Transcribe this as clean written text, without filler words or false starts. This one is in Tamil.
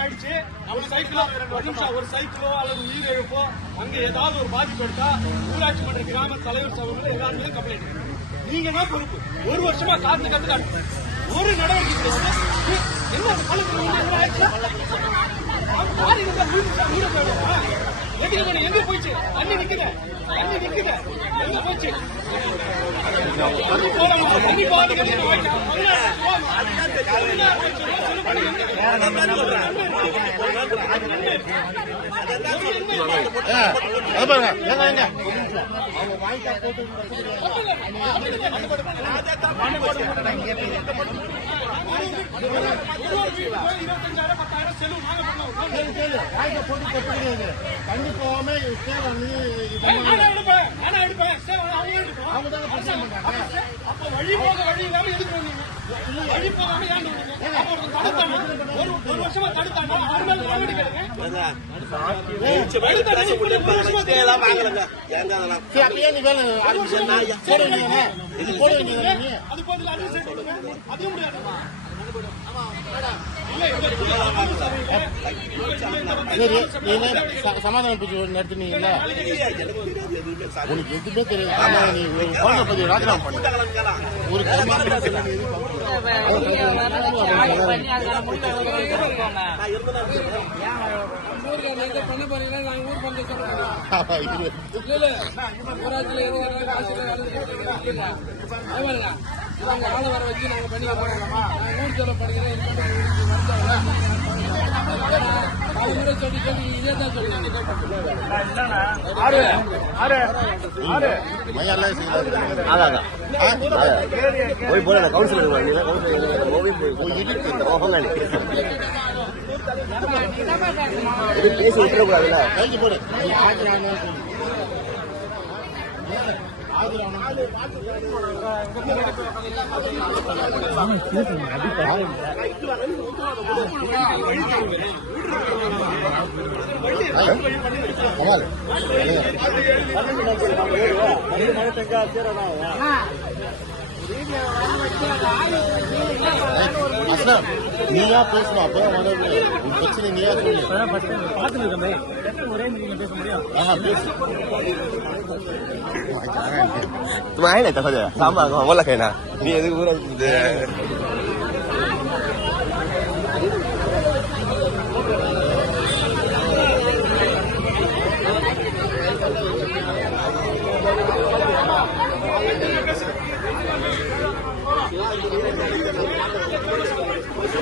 ஆயிடுச்சு. ஒரு சைக்கிளோ அல்லது உயிர் இழப்போ அங்க ஏதாவது ஒரு பாதிப்பு எடுத்தா ஊராட்சி மன்ற கிராம தலைவர் சபைகள் எல்லாருமே கம்ப்ளைண்ட். நீங்க தான் பொறுப்பு. ஒரு வருஷமா காத்து ஒரு நடவடிக்கை என்ன எங்க போயிடுச்சு? தண்ணி நிக்குது எங்க போச்சு? தண்ணி போகாது. தண்ணி போகாம அப்ப வழி போக வழி இல்லாம எதுக்கு வழி போகாம ஒரு வருஷமா தடுத்தாங்க. அது போதில் அதுவும் முடியாது. சரி, நீங்க சமாதான பேச்சு நடத்துனீங்கல்ல, உனக்கு எதுவுமே தெரியாது. நீ போன பத்தி ராஜினாமா பண்ண ஒரு ஆளை வர வச்சு நாங்க பண்ணிக்க போறோம்மா. ஊர் சொல்ல படிக்கிறேன் சொல்லி இதே தான் சொல்லுங்க. போய் போல கவுன்சிலர் பேசி விட்டுறக்கூடாதுல்ல. கைக்கு போடு. நீயா பேசணும். அப்பதான் பிரச்சனை நீயா சொல்லு. तुम्हें है ना तो सामान बोला कहना ये